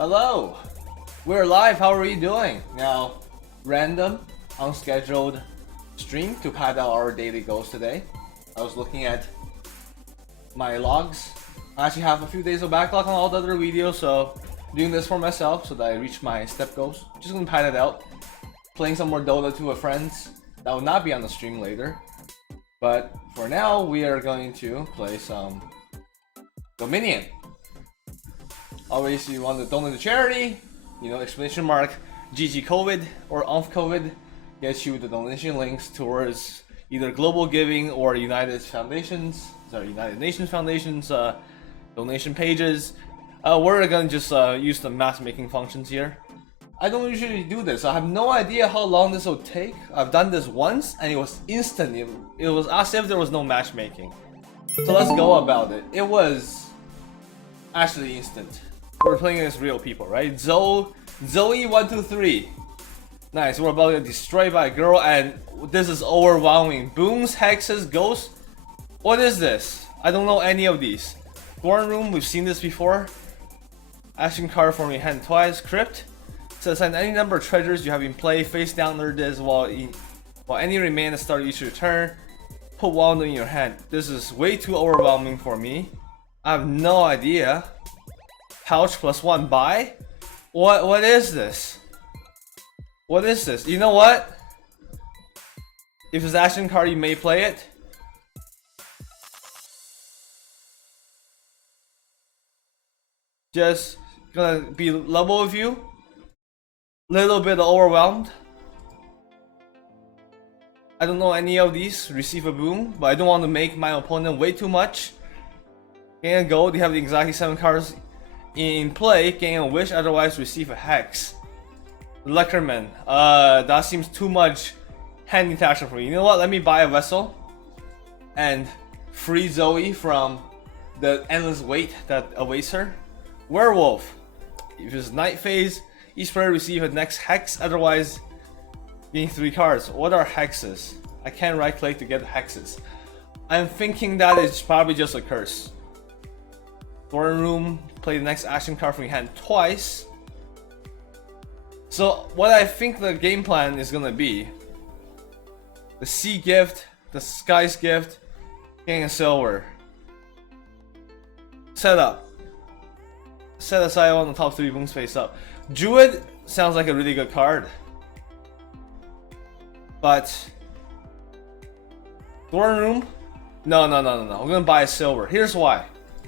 Hello! We're live, how are you doing? Now, random, unscheduled stream to pad out our daily goals today. I was looking at my logs. I actually have a few days of backlog on all the other videos, so doing this for myself so that I reach my step goals. Just gonna pad it out. Playing some more Dota 2 with friends. That will not be on the stream later. But for now, we are going to play some Dominion. Always, you want to donate to charity, exclamation mark GG COVID or ONF COVID gets you the donation links towards either global giving or United Nations Foundation's donation pages. We're gonna just use the math making functions here. I don't usually do this. I have no idea how long this will take. I've done this once and it was instant. It was as if there was no matchmaking. So let's go about it. It was actually instant. We're playing against real people, right? Zoe123. Nice, we're about to get destroyed by a girl and this is overwhelming. Booms, hexes, ghosts. What is this? I don't know any of these. Throne Room, we've seen this before. Action card for me hand twice. Crypt. So send any number of treasures you have in play face down under this while any remain at the start of each turn. Put one of them in your hand. This is way too overwhelming for me. I have no idea. Pouch +1 buy? What is this? What is this? You know what? If it's action card, you may play it. Just gonna be level with you. Little bit overwhelmed. I don't know any of these. Receive a boom, but I don't want to make my opponent way too much. Gain a gold. They have the exactly 7 cards in play. Gain a wish, otherwise receive a hex. Leckerman. That seems too much hand interaction for me. You know what? Let me buy a vessel and free Zoe from the endless weight that awaits her. Werewolf. If it's night phase, each player receive a next hex, otherwise gain 3 cards. What are hexes? I can't right click to get hexes. I'm thinking that it's probably just a curse. Throne Room, play the next action card from your hand twice. So what I think the game plan is gonna be: the sea gift, the skies gift, gain a silver. Setup. Set aside on the top 3 booms face up. Druid sounds like a really good card, but Throne Room, no. I'm gonna buy a silver. Here's why,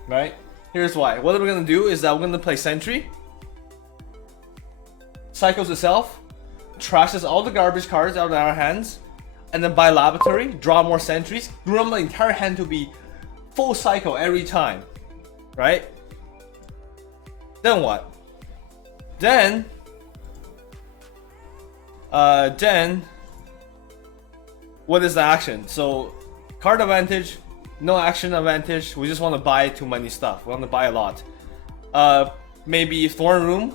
right? Here's why. What we're gonna do is that we're gonna play Sentry, cycles itself, trashes all the garbage cards out of our hands, and then buy Laboratory, draw more sentries, groom the entire hand to be full cycle every time, right? Then what? Then what is the action? So card advantage, no action advantage. We just want to buy too many stuff. We want to buy a lot. Maybe Throne Room.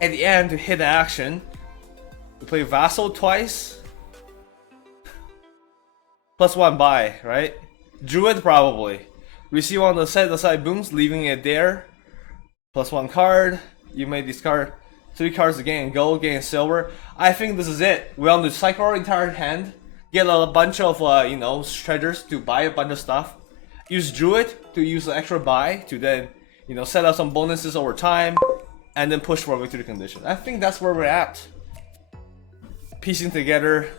At the end to hit the action, we play Vassal twice. +1 buy, right? Druid probably. Receive on the set aside booms, leaving it there. +1 card. You may discard 3 cards again and gold, gain silver. I think this is it. We want to cycle our entire hand, get a bunch of treasures to buy a bunch of stuff. Use Druid to use the extra buy to then set up some bonuses over time, and then push for a victory condition. I think that's where we're at. Piecing together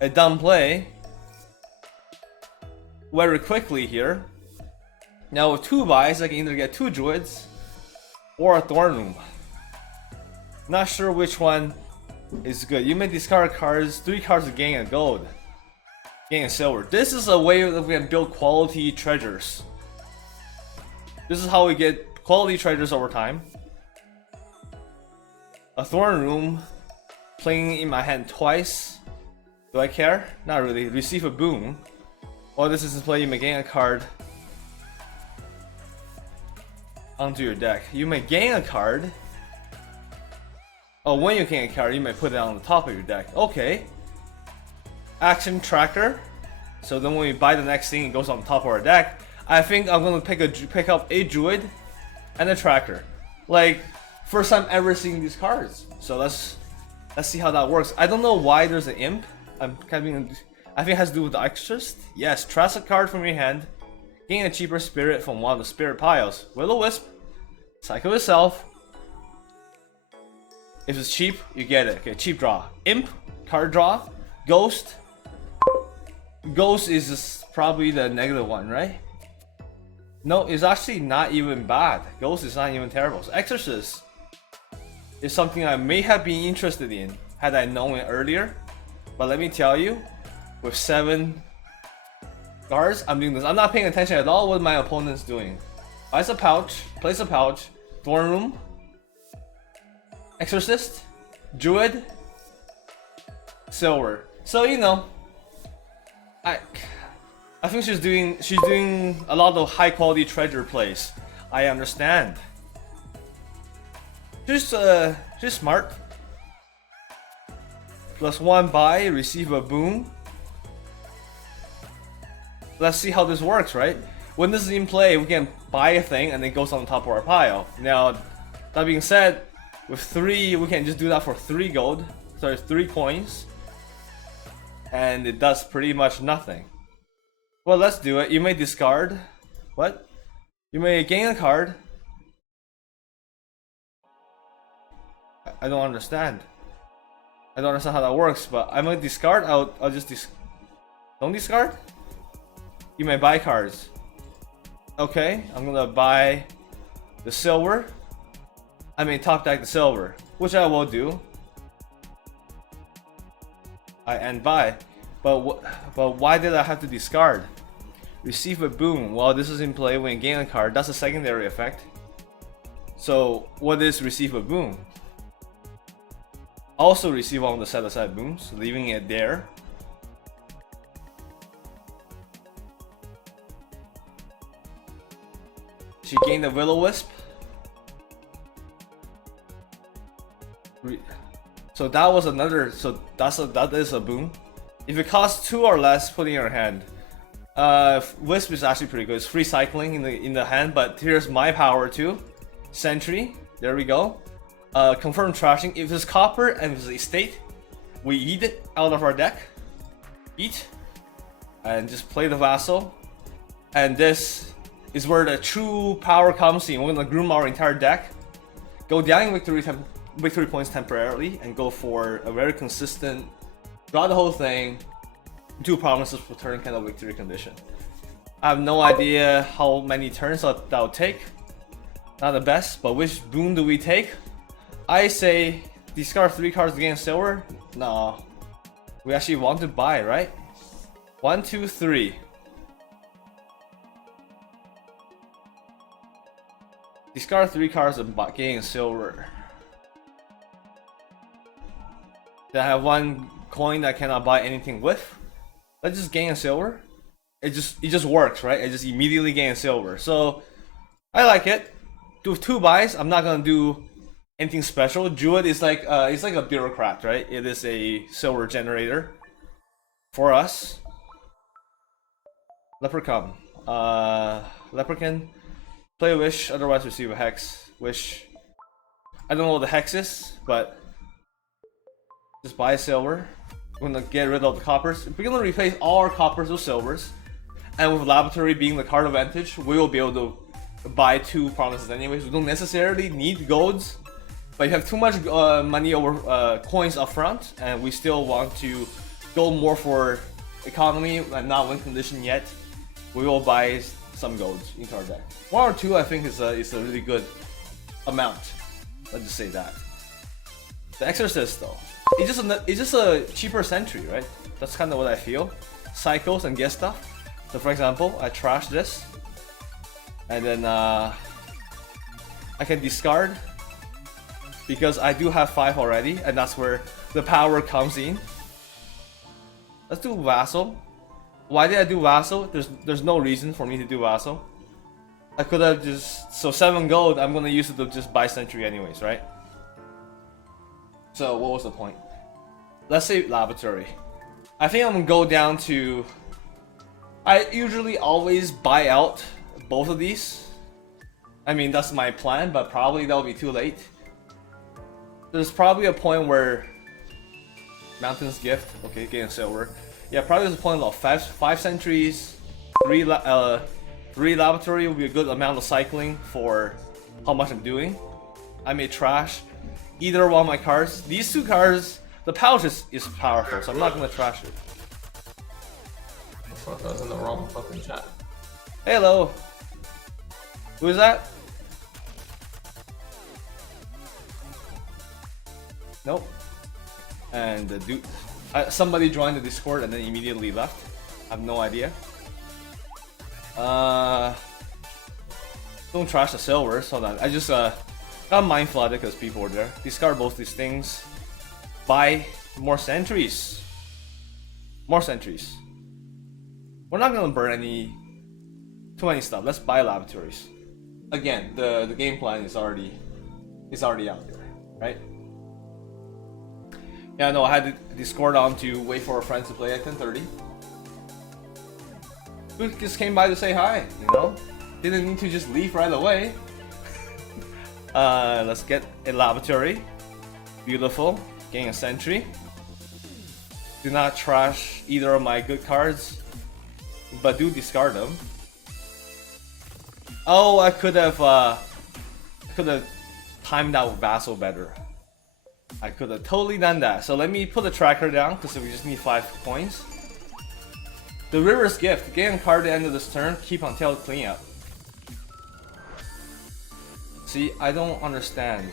a dumb play very quickly here. Now with 2 buys, I can either get 2 Druids or a Throne Room. Not sure which one is good. You may discard cards, 3 cards to gain a gold, gain a silver. This is a way that we can build quality treasures. This is how we get quality treasures over time. A Throne Room, playing in my hand twice. Do I care? Not really. Receive a boom. While this is in play, you may gain a card onto your deck. You may gain a card. Oh, when you gain a card, you may put it on the top of your deck. Okay. Action tracker. So then when we buy the next thing, it goes on top of our deck. I think I'm gonna pick up a Druid and a tracker. Like, first time ever seeing these cards. So let's see how that works. I don't know why there's an imp. I think it has to do with the extras. Yes, trash a card from your hand. Gain a cheaper spirit from one of the spirit piles. Will-O-Wisp. Cycle itself. If it's cheap, you get it. Okay, cheap draw. Imp, card draw. Ghost. Ghost is just probably the negative one, right? No, it's actually not even bad. Ghost is not even terrible. So Exorcist is something I may have been interested in had I known it earlier. But let me tell you, with 7 cards, I'm doing this. I'm not paying attention at all what my opponent's doing. Buys a pouch, plays a pouch, Throne Room, Exorcist, Druid, Silver. So you know, I think she's doing a lot of high quality treasure plays. I understand. She's smart. +1 buy, receive a boon. Let's see how this works, right? When this is in play, we can buy a thing and it goes on top of our pile. Now, that being said, with 3, we can just do that for 3 gold. Sorry, 3 coins. And it does pretty much nothing. Well, let's do it. You may discard. What? You may gain a card. I don't understand. I don't understand how that works, but I might discard. I'll just don't discard. You may buy cards. Okay, I'm gonna buy the silver. I may top deck the silver, which I will do. And buy, but why did I have to discard? Receive a boon. Well, this is in play when you gain a card. That's a secondary effect. So what is receive a boon? Also receive one of the set aside boons, leaving it there. She gained a Will-O-Wisp. So that was another. So that is a boon. If it costs 2 or less, put in your hand. Wisp is actually pretty good. It's free cycling in the hand, but here's my power too. Sentry. There we go. Confirm trashing. If it's copper and if it's estate, we eat it out of our deck. Eat. And just play the vassal. And this is where the true power comes in. We're gonna groom our entire deck. Go down in victory points temporarily and go for a very consistent draw the whole thing, 2 promises per turn kind of victory condition. I have no idea how many turns that'll take. Not the best, but which boon do we take? I say discard 3 cards against silver. No, we actually want to buy, right? 1, 2, 3. Discard 3 cards and gain silver. Then I have 1 coin that I cannot buy anything with. Let's just gain a silver. It just works, right? It just immediately gains silver. So I like it. Do 2 buys. I'm not gonna do anything special. Druid is like it's like a bureaucrat, right? It is a silver generator for us. Leprechaun. Leprechaun. Play a wish, otherwise receive a hex. Wish. I don't know what the hex is, but just buy silver. We're gonna get rid of the coppers. We're gonna replace all our coppers with silvers. And with Laboratory being the card advantage, we will be able to buy 2 promises anyways. We don't necessarily need golds, but you have too much money over coins up front, and we still want to go more for economy and not win condition yet. We will buy some golds into our deck. 1 or 2 I think is a really good amount. Let's just say that. The Exorcist though, it's just a cheaper sentry, right? That's kind of what I feel. Cycles and get stuff. So for example, I trash this, and then I can discard because I do have 5 already, and that's where the power comes in. Let's do Vassal. Why did I do Vassal? There's no reason for me to do Vassal. I could have just... So 7 gold, I'm gonna use it to just buy Sentry anyways, right? So what was the point? Let's say Laboratory. I think I'm gonna go down to... I usually always buy out both of these. I mean, that's my plan, but probably that'll be too late. There's probably a point where Mountain's Gift, okay, getting silver. Yeah, probably there's a point of five sentries, three laboratory will be a good amount of cycling for how much I'm doing. I may trash either one of my cards. These two cards, the pouch is powerful, so I'm not gonna trash it. Fuck, I was in the wrong fucking chat. Hello. Who is that? Nope. And the dude, somebody joined the Discord and then immediately left. I have no idea. Don't trash the silver. So that I just got mind flooded because people were there. Discard both these things. Buy more sentries. More sentries. We're not gonna burn too many stuff. Let's buy laboratories. Again, the game plan is already out there, right? Yeah, no, I had to Discord on to wait for our friends to play at 10:30. Who just came by to say hi, you know? Didn't need to just leave right away. Let's get a laboratory. Beautiful. Getting a sentry. Do not trash either of my good cards, but do discard them. Oh, I could have timed out Vassal better. I could have totally done that. So let me put the tracker down because we just need 5 coins. The River's Gift. Gain a card at the end of this turn. Keep on tail cleanup. See, I don't understand.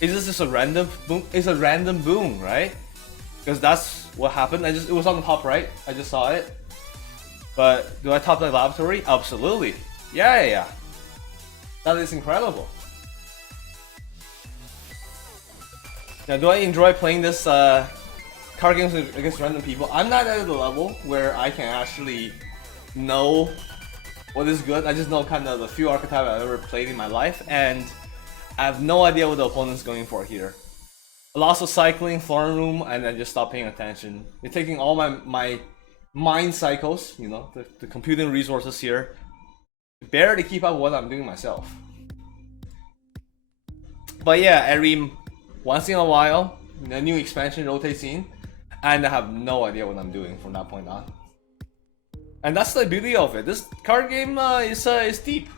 Is this just a random boom? It's a random boom, right? Because that's what happened. It was on the top right. I just saw it. But do I top the laboratory? Absolutely. Yeah. That is incredible. Now, do I enjoy playing this card games against random people? I'm not at the level where I can actually know what is good. I just know kind of the few archetypes I've ever played in my life, and I have no idea what the opponent's going for here. Lots of cycling, throne room, and then just stop paying attention. They're taking all my mind cycles, you know, the computing resources here, barely to keep up with what I'm doing myself. But yeah, every once in a while, the new expansion rotates in, and I have no idea what I'm doing from that point on. And that's the beauty of it. This card game is deep.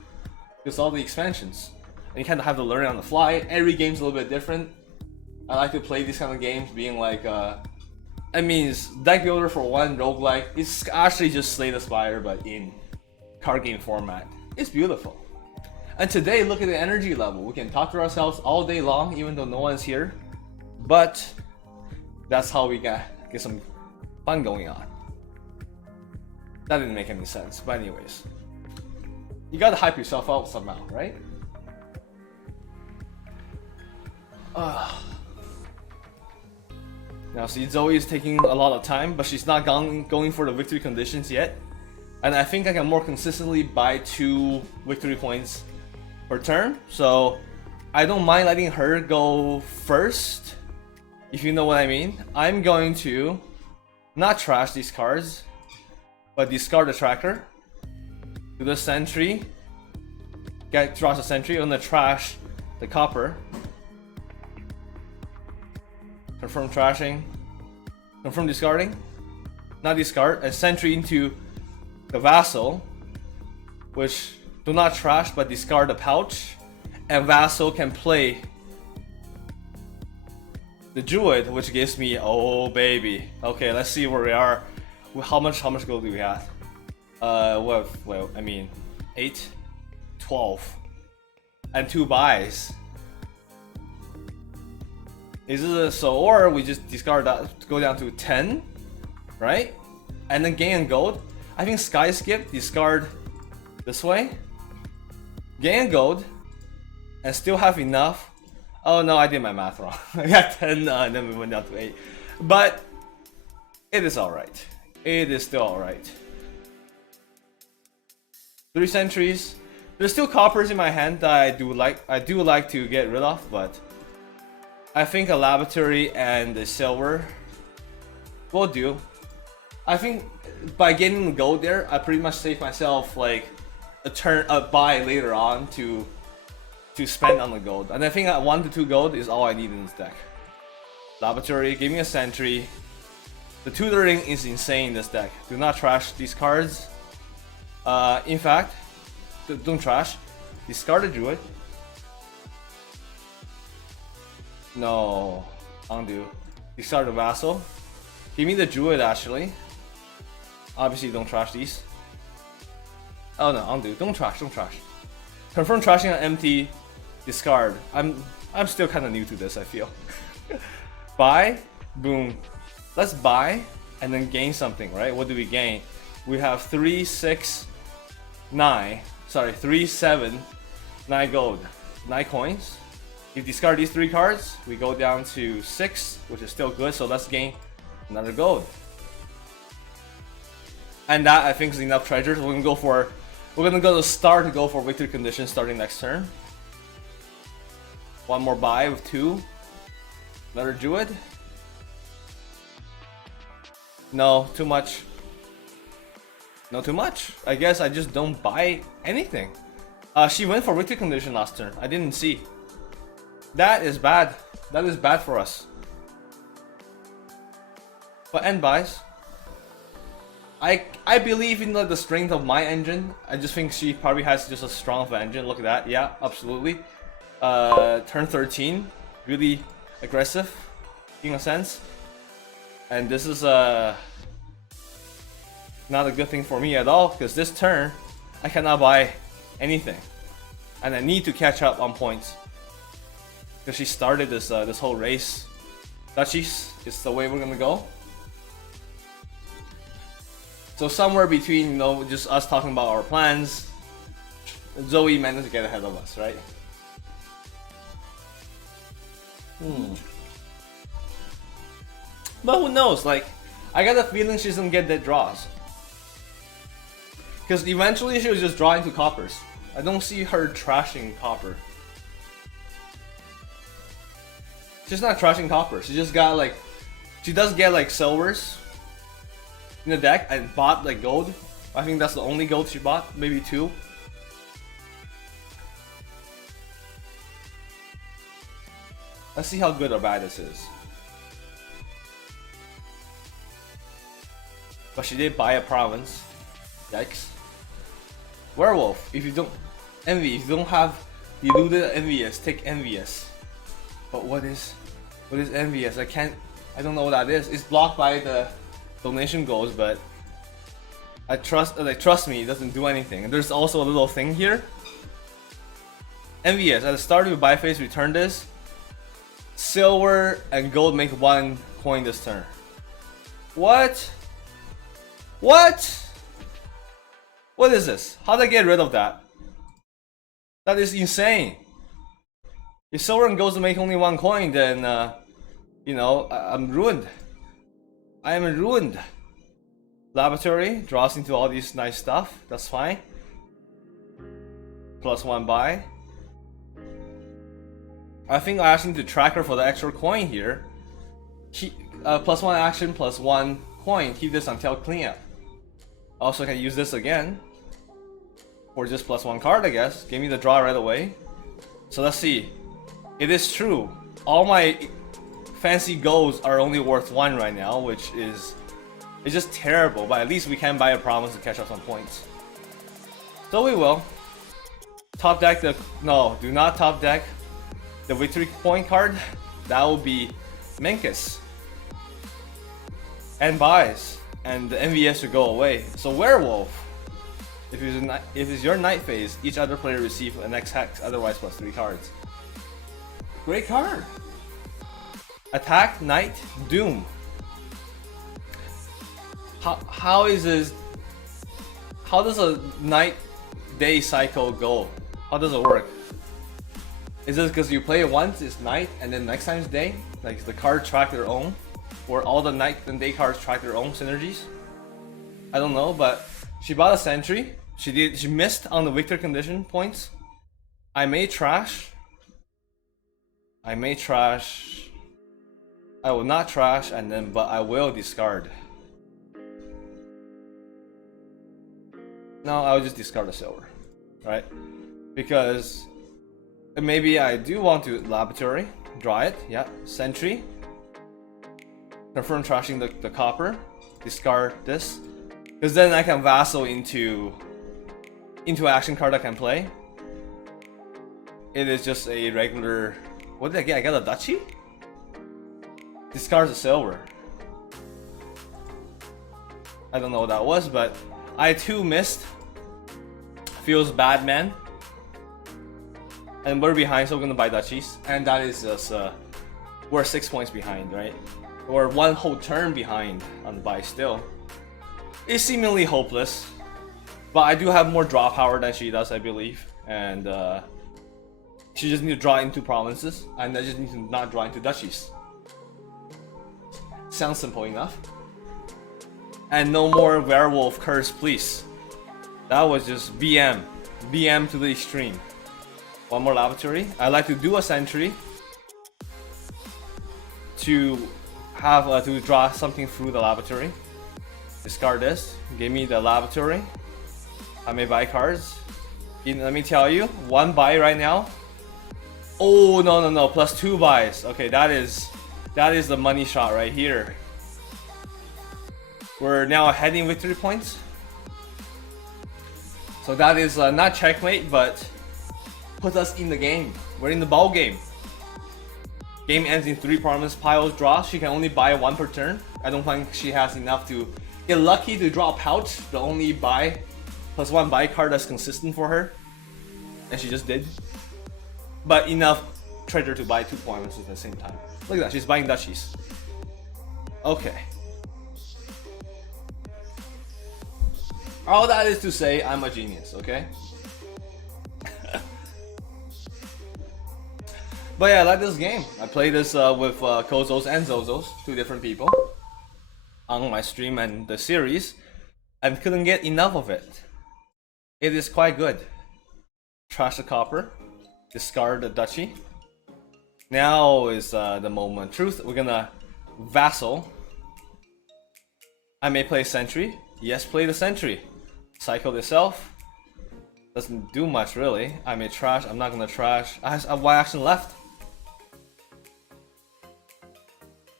Because all the expansions. And you kind of have to learn it on the fly. Every game's a little bit different. I like to play these kind of games being like, I mean, it's deck builder for one, roguelike. It's actually just Slay the Spire, but in card game format. It's beautiful. And today, look at the energy level. We can talk to ourselves all day long, even though no one's here. But that's how we get some fun going on. That didn't make any sense, but anyways. You gotta hype yourself out somehow, right? Now see, Zoe is taking a lot of time, but she's not going for the victory conditions yet. And I think I can more consistently buy 2 victory points per turn. So I don't mind letting her go first, if you know what I mean. I'm going to not trash these cards, but discard the tracker. Do the sentry. Trash the sentry. I'm gonna trash the copper. Confirm trashing. Confirm discarding. Not discard. A sentry into the vassal, which do not trash but discard the pouch. And vassal can play the druid, which gives me, oh baby. Okay, let's see where we are. How much gold do we have? Well, I mean, 8, 12, and 2 buys. Is this so? Or we just discard that to go down to 10, right? And then gain gold. I think sky skip, discard this way, gain gold, and still have enough. Oh no, I did my math wrong. I got 10, and then we went down to 8. But it is alright. It is still alright. 3 sentries. There's still coppers in my hand that I do like to get rid of, but I think a laboratory and a silver will do. I think by getting the gold there, I pretty much saved myself like a buy later on to spend on the gold. And I think 1 to 2 gold is all I need in this deck. Laboratory, give me a sentry. The tutoring is insane in this deck. Do not trash these cards. In fact, don't trash. Discard a druid. No, undo. Discard the vassal. Give me the druid actually. Obviously, don't trash these. Oh no, undo. Don't trash. Don't trash. Confirm trashing an empty. Discard. I'm still kind of new to this. I feel. Buy. Boom. Let's buy and then gain something, right? What do we gain? We have 3, 6, 9. Sorry, 3, 7, 9 gold, 9 coins. If you discard these 3 cards, we go down to 6, which is still good. So let's gain another gold. And that I think is enough treasures. We're gonna go to star to go for victory condition starting next turn. One more buy with 2. Another druid. No, too much. No, too much. I guess I just don't buy anything. She went for victory condition last turn. I didn't see. That is bad. That is bad for us. But end buys. I believe in the strength of my engine. I just think she probably has just a strong of an engine. Look at that. Yeah, absolutely. Turn 13, really aggressive in a sense. And this is not a good thing for me at all, because this turn I cannot buy anything, and I need to catch up on points because she started this this whole race. Duchies is the way we're gonna go. So somewhere between, you know, just us talking about our plans, Zoe managed to get ahead of us, right? But who knows? Like, I got a feeling she's gonna get dead draws. Because eventually she was just drawing to coppers. I don't see her trashing copper. She's not trashing copper. She just got like, she does get like silvers in the deck and bought like gold. I think that's the only gold she bought, maybe 2. Let's see how good or bad this is. But she did buy a province. Yikes. Werewolf. If you don't envy, if you don't have deluded envious, take envious. But what is envious? I don't know what that is. It's blocked by the donation goals, but trust me, it doesn't do anything. And there's also a little thing here. Envious. At the start of your buy phase, return this. Silver and gold make 1 coin this turn. What? What? What is this? How did I get rid of that? That is insane. If silver and gold to make only 1 coin, then you know, I'm ruined. I am ruined. Laboratory draws into all these nice stuff. That's fine. +1 buy. I think I asked him to track her for the extra coin here. +1 action, +1 coin. Keep this until cleanup. Also can use this again. Or just +1 card, I guess. Give me the draw right away. So let's see. It is true. All my fancy golds are only worth 1 right now, which is it's just terrible. But at least we can buy a province to catch up some points. So we will. Top deck the do not top deck the victory point card. That will be Minkus. And buys. And the MVS should go away. So werewolf. If it's your night phase, each other player receives an X hex, otherwise +3 cards. Great card. Attack, night, doom. How is this? How does a night day cycle go? How does it work? Is this because you play it once, it's night, and then next time it's day? Like the cards track their own? Or all the night and day cards track their own synergies? I don't know, but she bought a sentry. She missed on the victory condition points. I may trash. I will not trash, but I will discard. No, I'll just discard the silver, right? Because maybe I do want to laboratory, draw it, yeah, sentry. Confirm trashing the copper, discard this. Because then I can vassal into action card I can play. It is just a regular, what did I get? I got a duchy? Discards the silver. I don't know what that was, but I too missed. Feels bad, man. And we're behind, so we're gonna buy duchies. And that is just, we're 6 points behind, right? Or one whole turn behind on the buy still. It's seemingly hopeless. But I do have more draw power than she does, I believe. And she just needs to draw into provinces. And I just need to not draw into duchies. Sounds simple enough. And no more werewolf curse, please. That was just BM. BM to the extreme. One more laboratory. I like to do a sentry to have to draw something through the laboratory. Discard this. Give me the laboratory. I may buy cards. Let me tell you, one buy right now. Oh no! Plus 2 buys. Okay, that is the money shot right here. We're now ahead in victory points. So that is not checkmate, but puts us in the game. We're in the ball game. Game ends in 3 prominence piles draw. She can only buy 1 per turn. I don't think she has enough to get lucky to draw a pouch. The only buy plus 1 buy card that's consistent for her. And she just did. But enough treasure to buy 2 prominences at the same time. Look at that, she's buying duchies. Okay. All that is to say, I'm a genius, okay? But yeah, I like this game. I played this with Kozos and Zozos, 2 different people, on my stream and the series, and couldn't get enough of it. It is quite good. Trash the copper, discard the duchy. Now is the moment of truth. We're gonna vassal. I may play sentry. Yes, play the sentry. Cycle itself. Doesn't do much really. I may trash. I'm not gonna trash. I have 1 action left.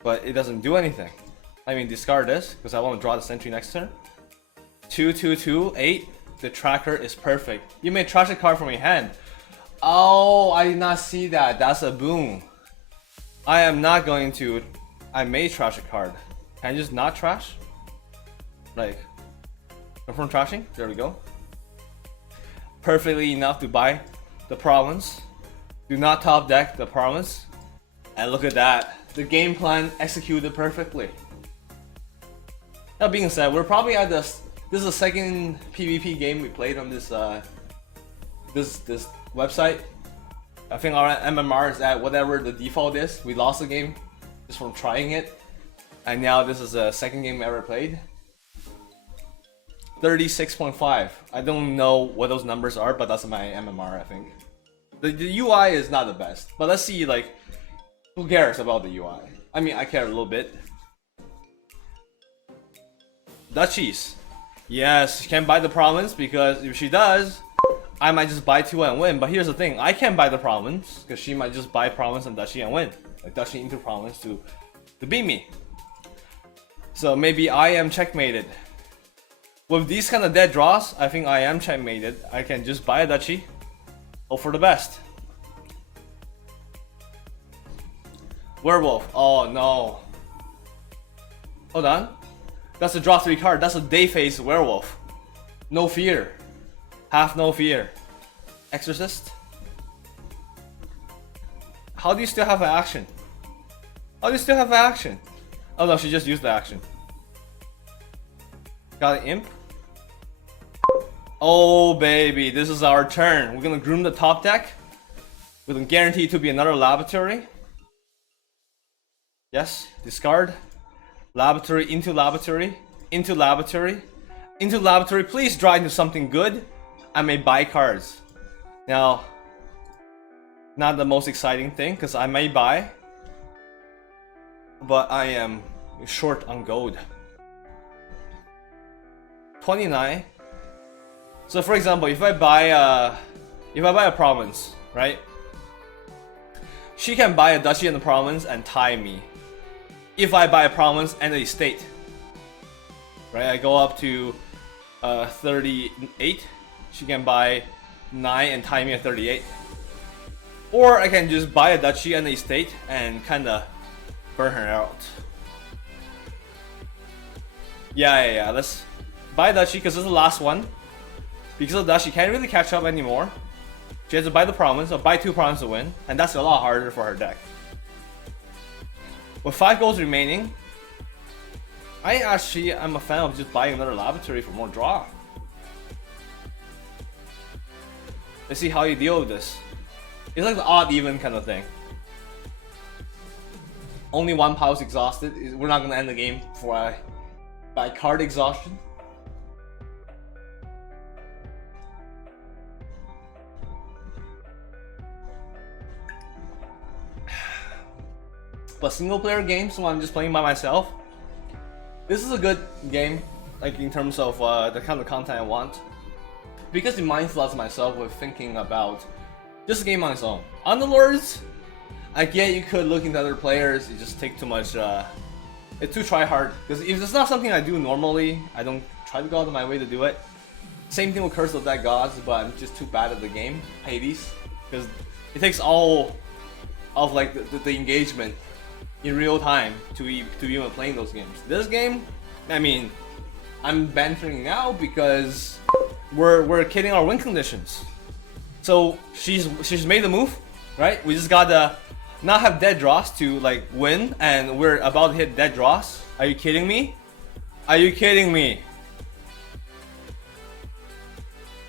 But it doesn't do anything. I mean, discard this because I want to draw the sentry next turn. 2, 2, 2, 8. The tracker is perfect. You may trash a card from your hand. Oh, I did not see that. That's a boom. I am not going to. I may trash a card. Can I just not trash? Like, confirm trashing. There we go. Perfectly enough to buy the province. Do not top deck the province. And look at that. The game plan executed perfectly. That being said, we're probably at this. This is the second PvP game we played on this this website. I think our MMR is at whatever the default is. We lost the game just from trying it, and now this is the second game we ever played. 36.5. I don't know what those numbers are, but that's my MMR. I think the UI is not the best, but let's see. Like, who cares about the UI? I mean, I care a little bit. Duchies. Yes, she can't buy the province because if she does, I might just buy 2 and win. But here's the thing, I can't buy the province because she might just buy province and duchy and win. Like duchy into province to beat me. So maybe I am checkmated. With these kind of dead draws, I think I am checkmated. I can just buy a duchy, hope for the best. Werewolf, oh no. Hold on. That's a draw 3 card. That's a day phase werewolf. No fear. Have no fear. Exorcist. How do you still have an action? How do you still have an action? Oh no, she just used the action. Got an imp. Oh baby, this is our turn. We're gonna groom the top deck. We're gonna guarantee it to be another laboratory. Yes, discard. Laboratory into laboratory, into laboratory, into laboratory. Please draw into something good. I may buy cards. Now, not the most exciting thing because I may buy, but I am short on gold. 29. So for example, if I buy a province, right? She can buy a duchy and a province and tie me. If I buy a province and a state, right? I go up to 38. She can buy 9 and tie me at 38. Or I can just buy a duchy and a state and kinda burn her out. Yeah. Let's buy a duchy because this is the last one. Because of that, she can't really catch up anymore. She has to buy the province, or buy 2 provinces to win, and that's a lot harder for her deck. With 5 goals remaining, I'm a fan of just buying another laboratory for more draw. Let's see how you deal with this. It's like the odd even kind of thing. Only 1 power's exhausted. We're not gonna end the game by card exhaustion. But single player games when I'm just playing by myself, this is a good game, like in terms of the kind of content I want, because it mind floods myself with thinking about just a game on its own. On the Lords, I get you could look into other players, it just take too much, it's too try hard, because if it's not something I do normally, I don't try to go out of my way to do it. Same thing with Curse of Dead Gods, but I'm just too bad at the game, Hades, because it takes all of like the engagement in real time to even playing those games. This game, I mean, I'm bantering now because we're kidding our win conditions. So she's made the move, right? We just gotta not have dead draws to like win, and we're about to hit dead draws. Are you kidding me? Are you kidding me?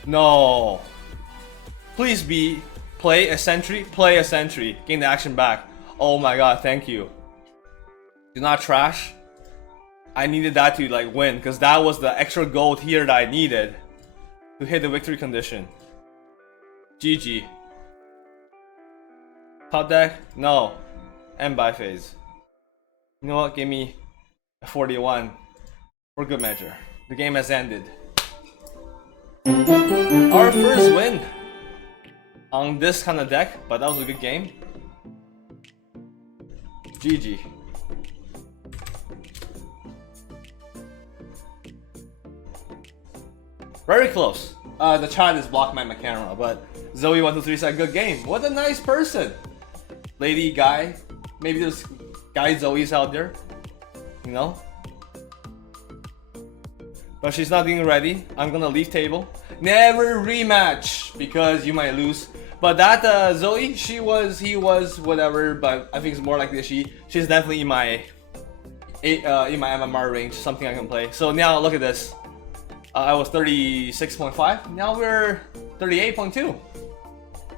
No. Please play a sentry, gain the action back. Oh my god, thank you. Do not trash. I needed that to like win, because that was the extra gold here that I needed to hit the victory condition. GG. Top deck? No. End by phase. You know what? Give me a 41 for good measure. The game has ended. Our first win on this kind of deck, but that was a good game. GG. Very close. The chat is blocked by my camera, but Zoe123 said good game. What a nice person. Lady, guy. Maybe there's guy Zoe's out there. You know? But she's not being ready. I'm gonna leave table. Never rematch because you might lose. But that Zoe, he was whatever. But I think it's more like this. She's definitely in my MMR range. Something I can play. So now look at this. I was 36.5. Now we're 38.2.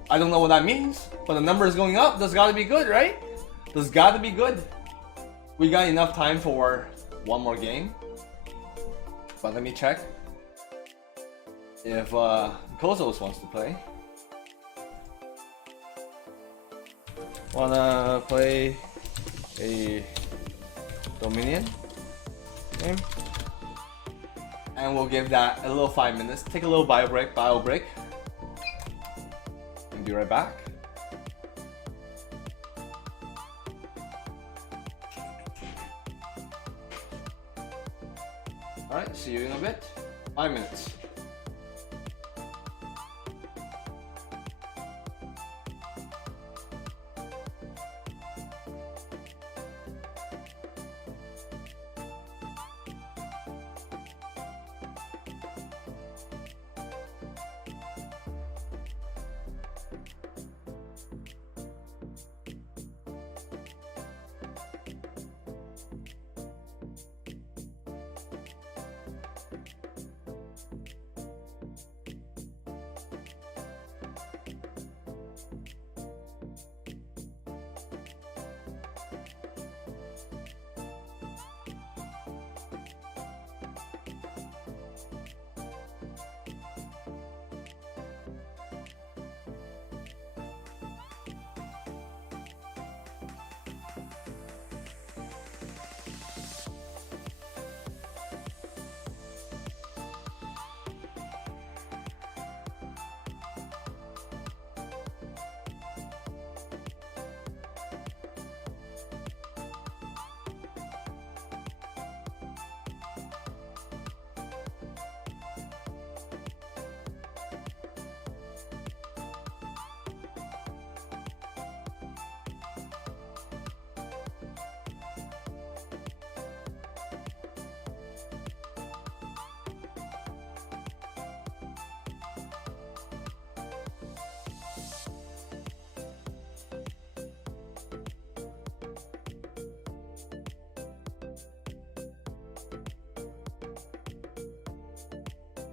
I don't know what that means, but the number is going up. That's gotta be good, right? That's gotta be good. We got enough time for one more game. But let me check if Kozos wants to play. Wanna play a Dominion game? And we'll give that a little 5 minutes. Take a little bio break. And be right back. Alright, see you in a bit. 5 minutes.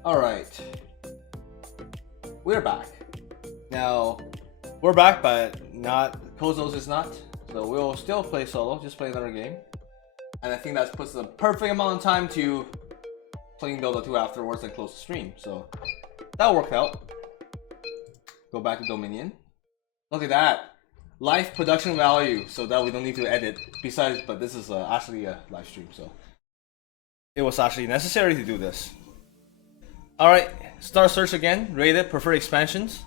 Alright. We're back. Now, we're back, but not Kozos is not. So we'll still play solo, just play another game. And I think that puts the perfect amount of time to playing Dota 2 afterwards and close the stream. So that worked out. Go back to Dominion. Look at that. Live production value, so that we don't need to edit. Besides, but this is actually a live stream, so it was actually necessary to do this. Alright, start search again. Rated, prefer expansions.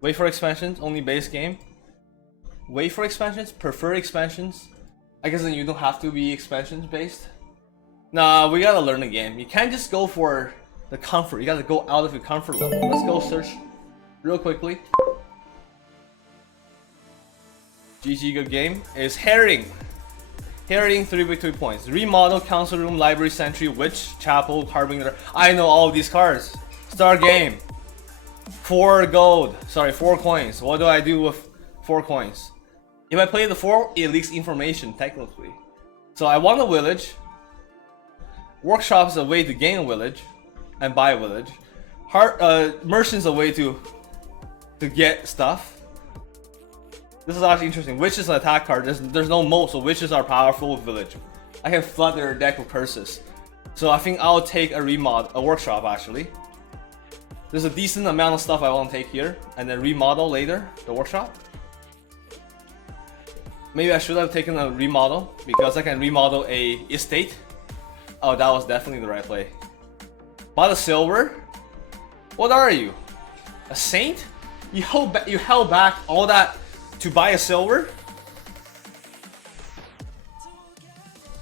Wait for expansions, only base game. Wait for expansions, prefer expansions. I guess then you don't have to be expansions based. Nah, we gotta learn the game. You can't just go for the comfort. You gotta go out of your comfort level. Let's go search real quickly. GG, good game. Is Herring. Herring, 3 victory points. Remodel, Council Room, Library, Sentry, Witch, Chapel, Harbinger. I know all of these cards. Start game. 4 gold. Sorry, 4 coins. What do I do with 4 coins? If I play the 4, it leaks information, technically. So I want a village. Workshop is a way to gain a village and buy a village. Merchant's a way to get stuff. This is actually interesting. Witch is an attack card. There's no moat, so witches are powerful with village. I can flood their deck with curses. So I think I'll take a workshop actually. There's a decent amount of stuff I want to take here, and then remodel later the workshop. Maybe I should have taken a remodel because I can remodel a estate. Oh, that was definitely the right play. Bought a silver. What are you? A saint? You held back all that to buy a silver?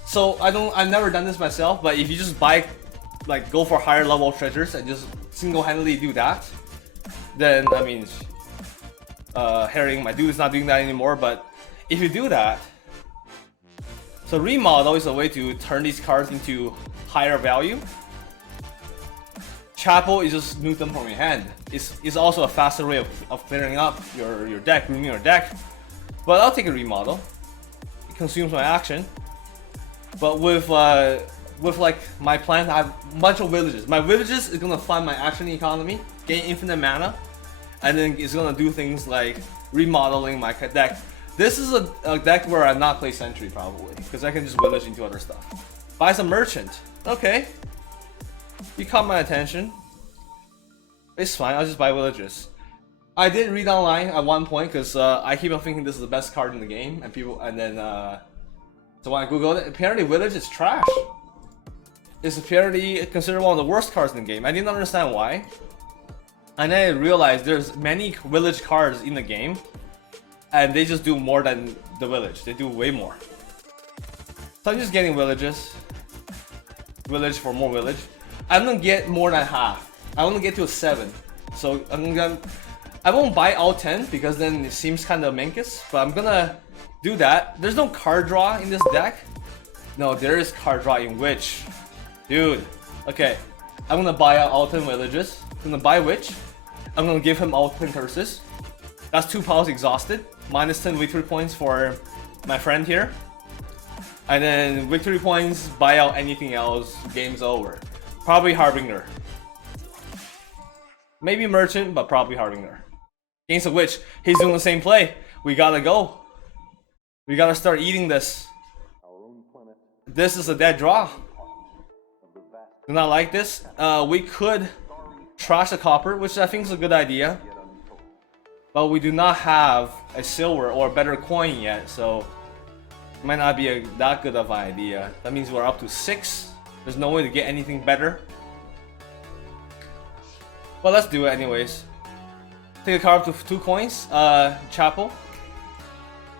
So I've never done this myself, but if you just buy, like, go for higher level treasures and just single-handedly do that, then I mean, Herring, my dude is not doing that anymore. But if you do that, so remodel is a way to turn these cards into higher value. Chapel is just move them from your hand. It's also a faster way of clearing up your deck, grooming your deck. But I'll take a remodel. It consumes my action. But with like my plan, I have a bunch of villages. My villages is gonna fund my action economy, gain infinite mana, and then it's gonna do things like remodeling my deck. This is a deck where I'm not play Sentry probably, because I can just village into other stuff. Buy some merchant. Okay. You caught my attention. It's fine, I'll just buy villages. I did read online at one point because I keep on thinking this is the best card in the game, and then so when I googled it, apparently village is trash. It's apparently considered one of the worst cards in the game. I didn't understand why. And then I realized there's many village cards in the game, and they just do more than the village. They do way more. So I'm just getting villages. Village for more village. I'm gonna get more than half. I want to get to a 7. So I won't buy all 10 because then it seems kind of mankus, but I'm gonna do that. There's no card draw in this deck. No, there is card draw in Witch. Dude. Okay. I'm gonna buy out all 10 villages. I'm gonna buy Witch. I'm gonna give him all 10 curses. That's 2 powers exhausted. Minus 10 victory points for my friend here. And then victory points, buy out anything else, game's over. Probably Harbinger. Maybe Merchant, but probably Harbinger. Against a Witch, he's doing the same play. We gotta go. We gotta start eating this. This is a dead draw. Do not like this. We could trash the copper, which I think is a good idea. But we do not have a silver or a better coin yet, so it might not be that good of an idea. That means we're up to 6. There's no way to get anything better. Well, let's do it anyways. Take a card up to 2 coins. Chapel.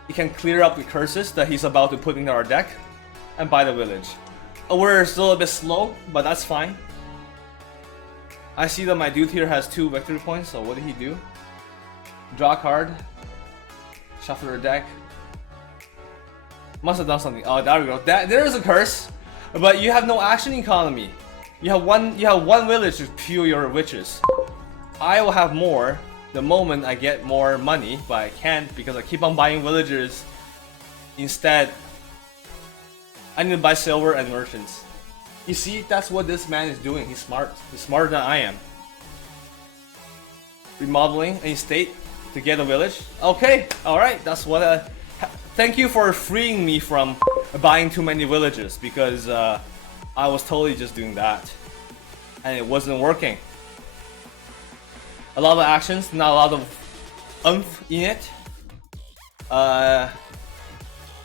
He can clear up the curses that he's about to put into our deck. And buy the village. We're still a bit slow, but that's fine. I see that my dude here has 2 victory points, so what did he do? Draw a card. Shuffle your deck. Must have done something. Oh, there we go. There is a curse. But you have no action economy. You have one village to fuel your witches. I will have more the moment I get more money, but I can't because I keep on buying villagers. Instead, I need to buy silver and merchants. You see, that's what this man is doing. He's smart. He's smarter than I am. Remodeling a state to get a village. Okay, alright, that's what thank you for freeing me from buying too many villages, because I was totally just doing that. And it wasn't working. A lot of actions, not a lot of oomph in it.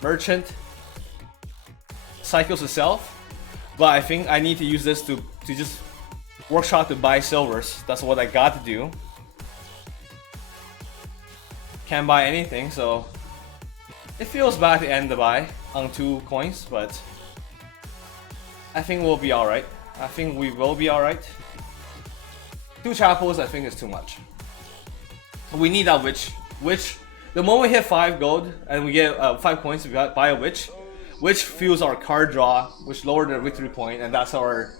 Merchant cycles itself, but I think I need to use this to just workshop to buy silvers. That's what I got to do. Can't buy anything, so it feels bad to end the buy on 2 coins, but I think we'll be alright. I think we will be alright. 2 chapels I think is too much. We need that witch. The moment we hit 5 gold and we get 5 coins, we buy a witch. Witch fuels our card draw, which lower the victory point, and that's our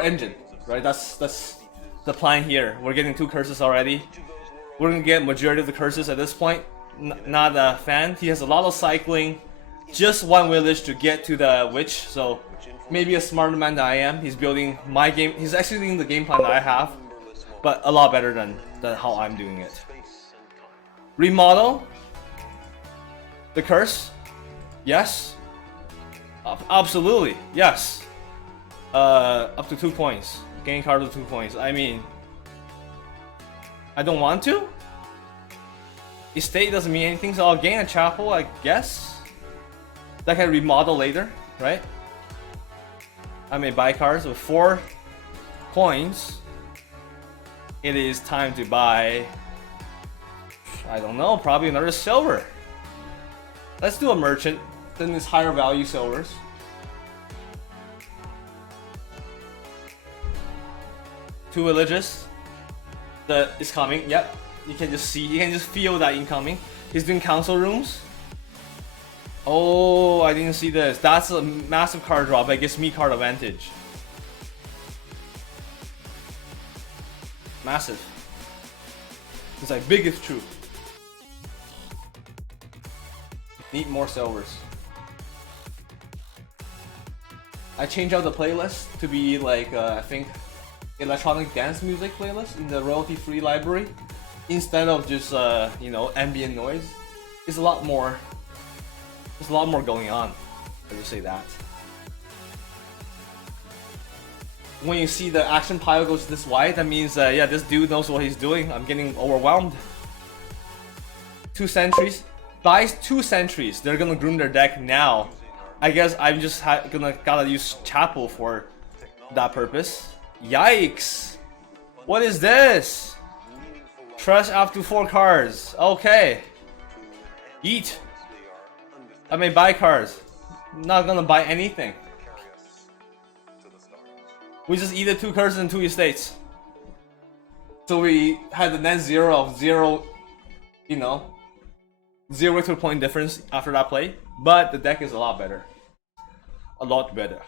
engine, right? That's the plan here. We're getting 2 curses already. We're gonna get majority of the curses at this point. Not a fan. He has a lot of cycling. Just 1 village to get to the witch, so maybe a smarter man than I am. He's building my game. He's executing the game plan that I have, but a lot better than how I'm doing it. Remodel the curse. Yes. Absolutely. Yes. Up to 2 points. Gain card of 2 points. I mean, I don't want to. Estate doesn't mean anything, so I'll gain a chapel, I guess. That can remodel later, right? I may buy cards with 4 coins. It is time to buy, I don't know, probably another silver. Let's do a merchant, then it's higher value silvers. Two villages. It's coming, yep. You can just see, you can just feel that incoming. He's doing council rooms. Oh, I didn't see this. That's a massive card drop. That gives me card advantage. Massive. It's like big if true. Need more silvers. I changed out the playlist to be like I think electronic dance music playlist in the royalty-free library instead of just you know, ambient noise. It's a lot more. There's a lot more going on. I just say that. When you see the action pile goes this wide, that means yeah, this dude knows what he's doing. I'm getting overwhelmed. 2 sentries. Buys 2 sentries. They're gonna groom their deck now. I guess I'm just gotta use chapel for that purpose. Yikes! What is this? Trash up to 4 cards. Okay. Eat. I may buy cards. Not gonna buy anything. We just either 2 cards and 2 estates. So we had the net zero of 0, you know, 0 victory point difference after that play. But the deck is a lot better. A lot better.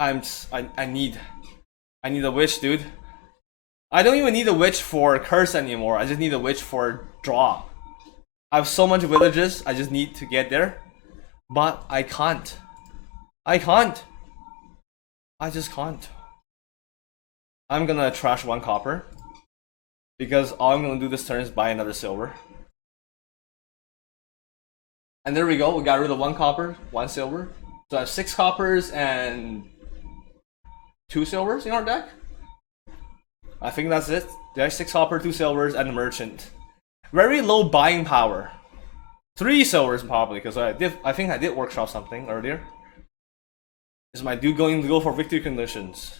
I need a witch, dude. I don't even need a witch for curse anymore. I just need a witch for draw. I have so much villages. I just need to get there, but I can't. I just can't. I'm gonna trash 1 copper because all I'm gonna do this turn is buy another silver. And there we go. We got rid of 1 copper, 1 silver. So I have 6 coppers and 2 silvers in our deck. I think that's it. There's 6 copper, 2 silvers, and a merchant. Very low buying power. 3 silvers probably, because I think I did workshop something earlier. Is my dude going to go for victory conditions?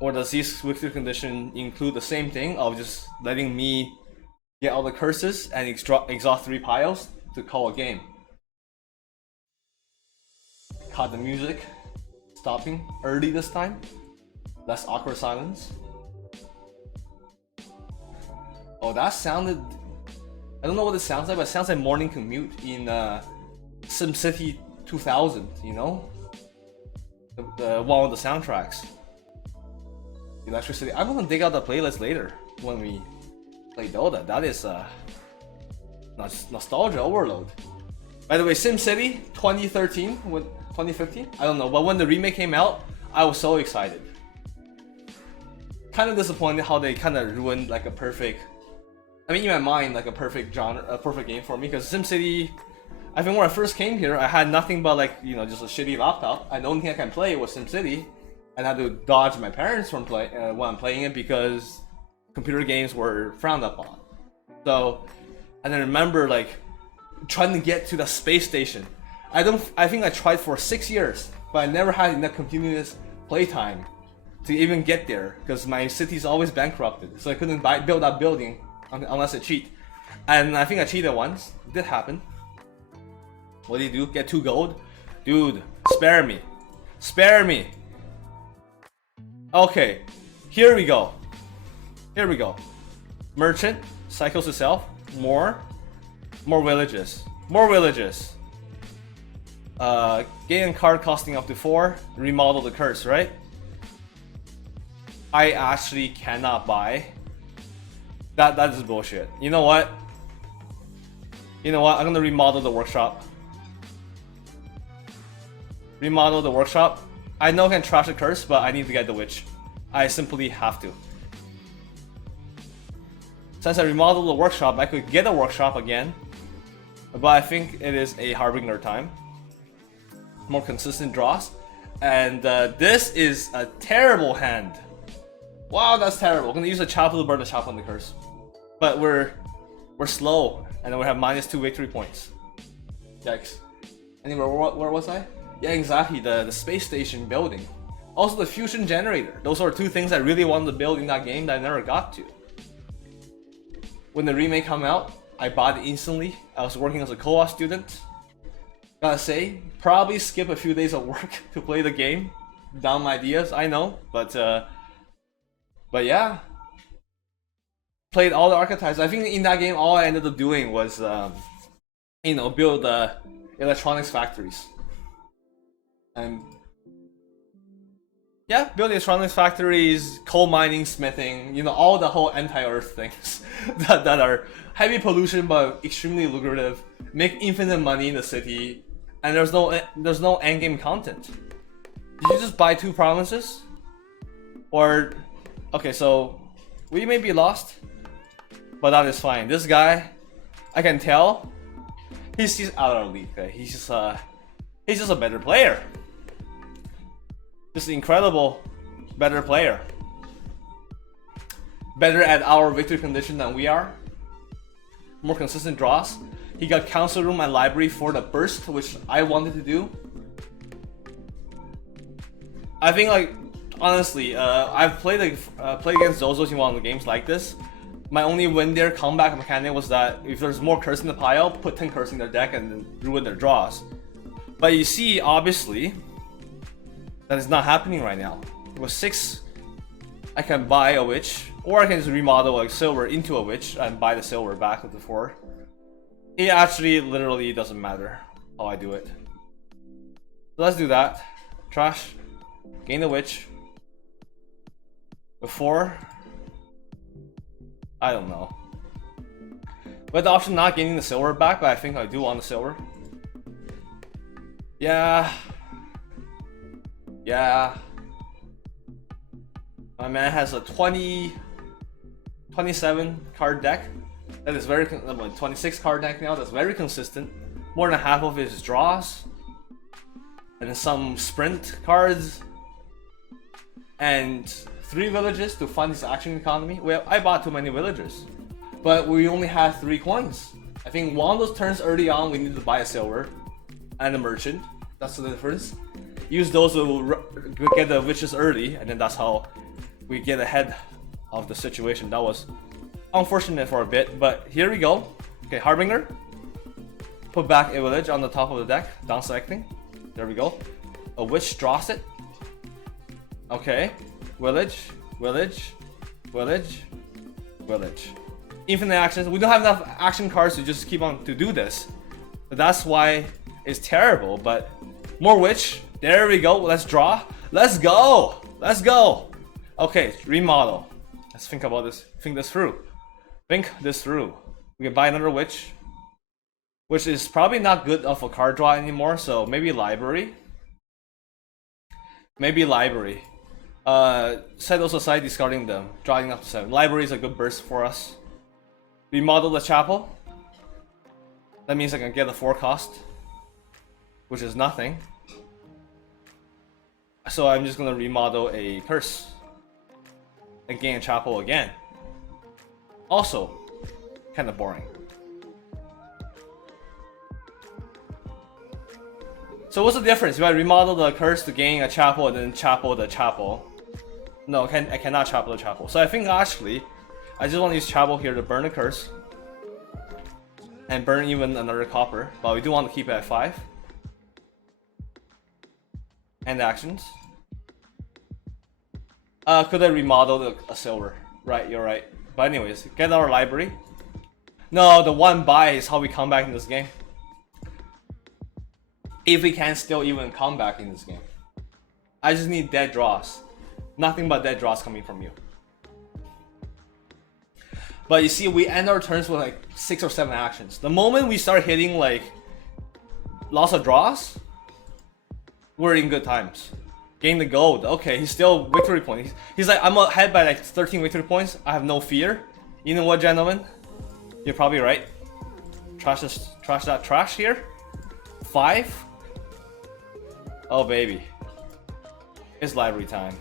Or does this victory condition include the same thing of just letting me get all the curses and exhaust 3 piles to call a game? Caught the music stopping early this time. Less awkward silence. Oh, that sounded... I don't know what it sounds like, but it sounds like morning commute in SimCity 2000, you know? The one with the soundtracks. Electricity. I'm gonna dig out the playlist later when we play Dota. That is nostalgia overload. By the way, SimCity 2013, 2015? I don't know, but when the remake came out, I was so excited. Kind of disappointed how they kind of ruined like a perfect, I mean in my mind like a perfect genre, a perfect game for me, because SimCity, I think when I first came here, I had nothing but like, you know, just a shitty laptop, and the only thing I can play was SimCity, and I had to dodge my parents from when I'm playing it because computer games were frowned upon. So, and I remember like trying to get to the space station. I think I tried for 6 years, but I never had enough continuous playtime to even get there because my city's always bankrupted, so I couldn't build that building unless I cheat. And I think I cheated once. It did happen. What do you do? Get 2 gold? Dude, spare me. Spare me. Okay, here we go. Here we go. Merchant cycles itself. More villages. More villages. Gain a card costing up to 4. Remodel the curse, right? I actually cannot buy. That is bullshit. You know what? You know what? I'm gonna remodel the workshop. Remodel the workshop. I know I can trash the curse, but I need to get the witch. I simply have to. Since I remodeled the workshop, I could get a workshop again. But I think it is a Harbinger time. More consistent draws. And this is a terrible hand. Wow, that's terrible. We're gonna use a chop of the bird to chop on the curse. But we're slow, and then we have -2 victory points. Yikes. Anyway, where was I? Yeah, exactly, the space station building. Also the fusion generator. Those are 2 things I really wanted to build in that game that I never got to. When the remake came out, I bought it instantly. I was working as a co-op student. Gotta say, probably skip a few days of work to play the game. Dumb ideas, I know, but yeah. Played all the archetypes. I think in that game, all I ended up doing was, you know, build electronics factories. And yeah, build electronics factories, coal mining, smithing, you know, all the whole anti-Earth things that are heavy pollution but extremely lucrative, make infinite money in the city, and there's no endgame content. Did you just buy 2 provinces? Or okay, so we may be lost, but that is fine. This guy, I can tell, he's out of our league. Okay? He's just a better player. Just an incredible, better player. Better at our victory condition than we are. More consistent draws. He got council room and library for the burst, which I wanted to do. I think, like, honestly, I've played against Zozos in one of the games like this. My only win there comeback mechanic was that if there's more curse in the pile, put 10 curse in their deck and then ruin their draws. But you see, obviously, that is not happening right now. With 6, I can buy a witch, or I can just remodel a silver into a witch and buy the silver back with the 4. It actually literally doesn't matter how I do it. So let's do that. Trash. Gain the witch. With 4. I don't know. With the option not gaining the silver back, but I think I do want the silver. Yeah. Yeah. My man has a 27 card deck. That is very 26 card deck now. That's very consistent. More than half of his draws, and then some sprint cards, and 3 villages to fund his action economy. Well, I bought too many villagers, but we only had 3 coins. I think one of those turns early on we needed to buy a silver and a merchant. That's the difference. Use those to get the witches early, and then that's how we get ahead of the situation. That was unfortunate for a bit, but here we go. Okay, Harbinger. Put back a village on the top of the deck, down selecting. There we go. A witch draws it. Okay, village, village, village, village. Infinite actions. We don't have enough action cards to just keep on to do this. So that's why it's terrible, but more witch. There we go. Let's draw. Let's go. Let's go. Okay, remodel. Let's think about this. Think this through. Think this through. We can buy another witch, which is probably not good of a card draw anymore. So maybe library. Maybe library. Set those aside, discarding them, drawing up to 7. Library is a good burst for us. Remodel the chapel. That means I can get a 4 cost, which is nothing. So I'm just gonna remodel a curse and gain a chapel again. Also, kind of boring. So what's the difference? If I remodel the curse to gain a chapel and then chapel the chapel? No, I cannot chapel the chapel. So I think actually, I just want to use chapel here to burn the curse. And burn even another copper. But we do want to keep it at 5. And actions. Could I remodel a silver? Right, you're right. But anyways, get our library. No, the 1 buy is how we come back in this game. If we can still even come back in this game. I just need dead draws. Nothing but dead draws coming from you. But you see, we end our turns with like 6 or 7 actions. The moment we start hitting like lots of draws, we're in good times. Gain the gold. Okay, he's still victory point. He's like, I'm ahead by like 13 victory points. I have no fear. You know what, gentlemen? You're probably right. Trash that trash here. 5. Oh baby, it's library time.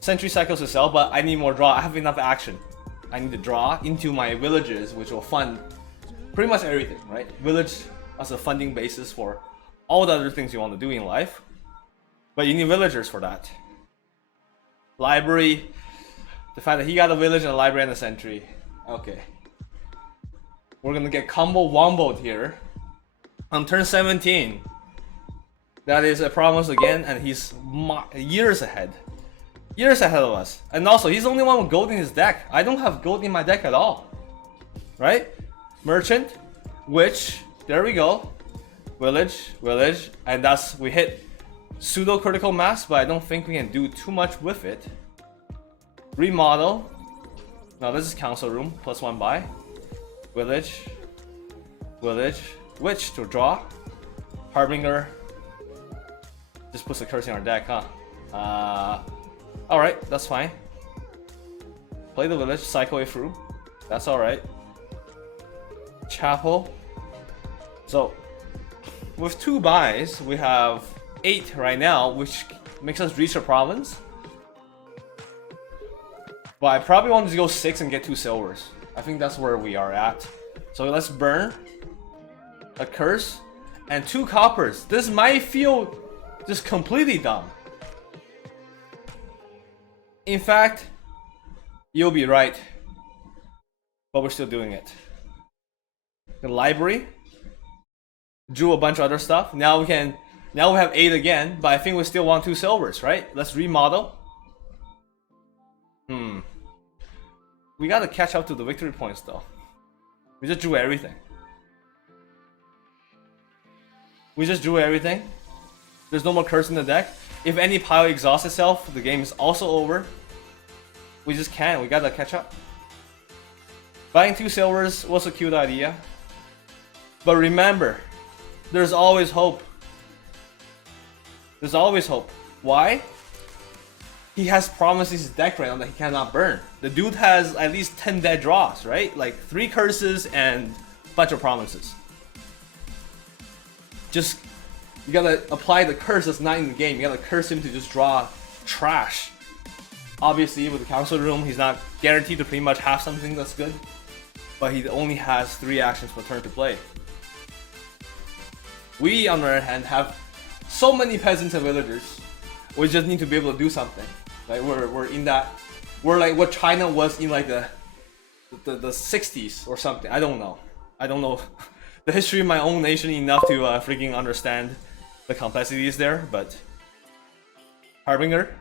Century cycles to sell, but I need more draw. I have enough action. I need to draw into my villages, which will fund pretty much everything, right? Village as a funding basis for all the other things you want to do in life. But you need villagers for that. Library, the fact that he got a village and a library and a century. Okay. We're gonna get combo womboed here. On turn 17. That is a promise again, and he's years ahead. Years ahead of us. And also, he's the only one with gold in his deck. I don't have gold in my deck at all. Right? Merchant, Witch, there we go. Village, and that's, we hit pseudo critical mass, but I don't think we can do too much with it. Remodel. Now this is council room, +1 buy. Village, Witch to draw. Harbinger. Just puts a curse in our deck, huh? Alright, that's fine. Play the village, cycle it through. That's alright. Chapel. So, with 2 buys, we have 8 right now, which makes us reach a province. But I probably want to go 6 and get 2 silvers. I think that's where we are at. So let's burn a curse and 2 coppers. This might feel just completely dumb. In fact, you'll be right. But we're still doing it. The library. Drew a bunch of other stuff. Now we have 8 again, but I think we still want 2 silvers, right? Let's remodel. We gotta catch up to the victory points though. We just drew everything. There's no more curse in the deck. If any pile exhausts itself, the game is also over. We just can't. We gotta catch up. Buying 2 silvers was a cute idea. But remember, there's always hope. There's always hope. Why? He has promises in his deck right now that he cannot burn. The dude has at least 10 dead draws, right? Like 3 curses and a bunch of promises. Just, you gotta apply the curse that's not in the game. You gotta curse him to just draw trash. Obviously, with the council room, he's not guaranteed to pretty much have something that's good. But he only has 3 actions per turn to play. We, on the other hand, have so many peasants and villagers. We just need to be able to do something. Like we're in that, we're like what China was in like the 60s or something. I don't know the history of my own nation enough to freaking understand the complexities there. But Harbinger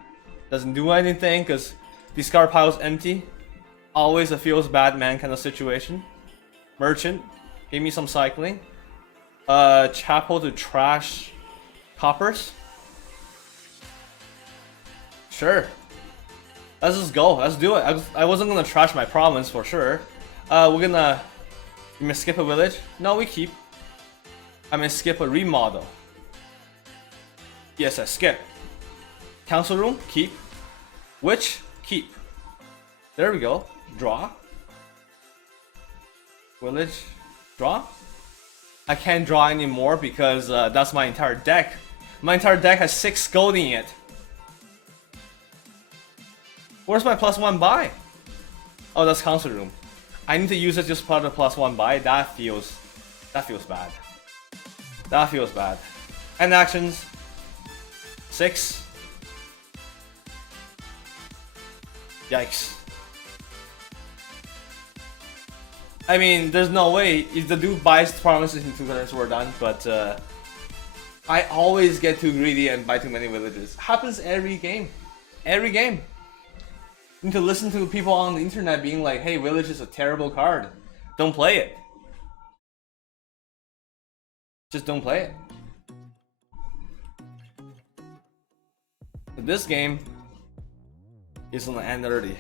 doesn't do anything because discard pile's empty. Always a feels bad man kind of situation. Merchant, give me some cycling. Chapel to trash coppers. Sure. Let's just go. Let's do it. I wasn't gonna trash my province for sure. We're gonna skip a village. No, we keep. I'm gonna skip a remodel. Yes, I skip. Council room, keep. Witch, keep. There we go. Draw. Village, draw. I can't draw anymore because that's my entire deck. My entire deck has 6 gold in it. Where's my +1 buy? Oh, that's council room. I need to use it just part of the +1 buy. That feels bad. That feels bad. And actions. 6. Yikes. I mean, there's no way if the dude buys promises in 2 turns we're done, but I always get too greedy and buy too many villages. Happens every game. Every game. You need to listen to people on the internet being like, hey, village is a terrible card. Don't play it. Just don't play it. But this game is on the end early.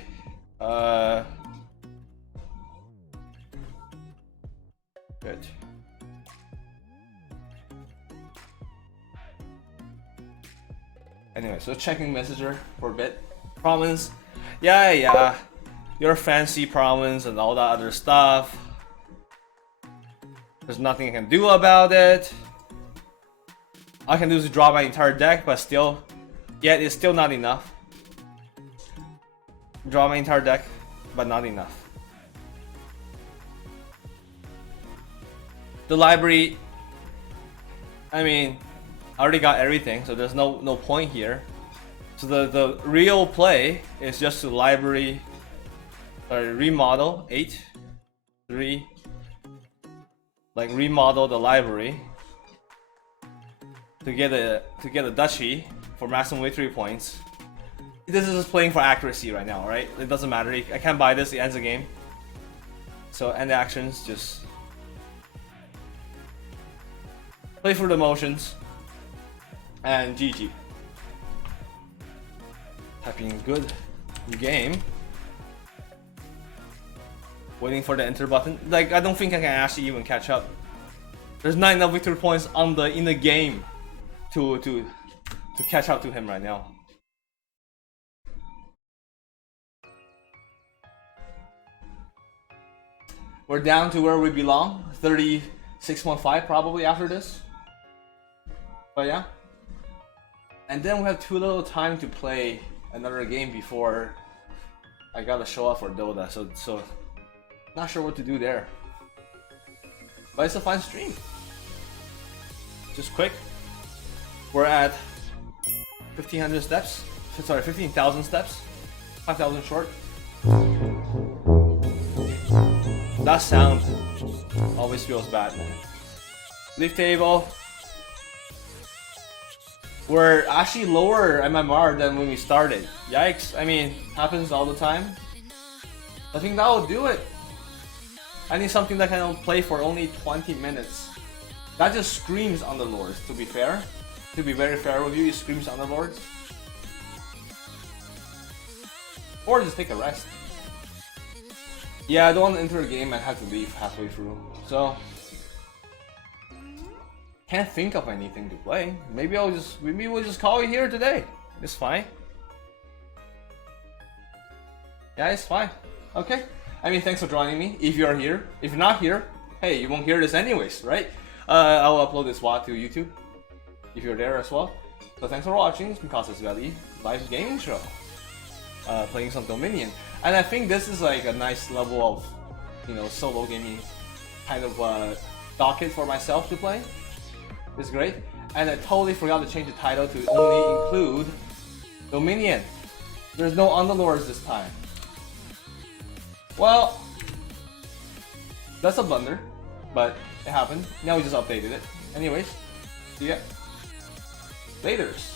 Good. Anyway, so checking messenger for a bit. Province. Yeah. Your fancy province and all that other stuff. There's nothing I can do about it. All I can do is draw my entire deck, but still, yet it's still not enough. Draw my entire deck, but not enough. The library, I mean, I already got everything, so there's no point here. So the real play is just to remodel 8, 3, like remodel the library to get a duchy for maximum victory points. This is just playing for accuracy right now, right? It doesn't matter. I can't buy this. It ends the game. So end the actions. Just play for the motions and GG. Typing good game. Waiting for the enter button. Like, I don't think I can actually even catch up. There's not enough victory points in the game to catch up to him right now. We're down to where we belong. 36.5 probably after this. But yeah. And then we have too little time to play another game before I gotta show up for Dota. So not sure what to do there. But it's a fun stream. Just quick. We're at 1,500 steps. Sorry, 15,000 steps. 5,000 short. That sound always feels bad, man. League table. We're actually lower MMR than when we started. Yikes. I mean, happens all the time. I think that will do it. I need something that can play for only 20 minutes. That just screams Underlords, to be fair. To be very fair with you, it screams Underlords. Or just take a rest. Yeah, I don't want to enter a game and have to leave halfway through. So can't think of anything to play. Maybe we'll just call it here today. It's fine. Yeah, it's fine. Okay. I mean, thanks for joining me. If you're here, if you're not here, hey, you won't hear this anyways, right? I'll upload this VOD to YouTube if you're there as well. So thanks for watching. It's been Casus Valley live gaming show. Playing some Dominion, and I think this is like a nice level of, you know, solo gaming kind of docket for myself to play. It's great, and I totally forgot to change the title to only include Dominion. There's no Underlords this time. Well, that's a blunder, but it happened. Now we just updated it. Anyways, see ya. Laters.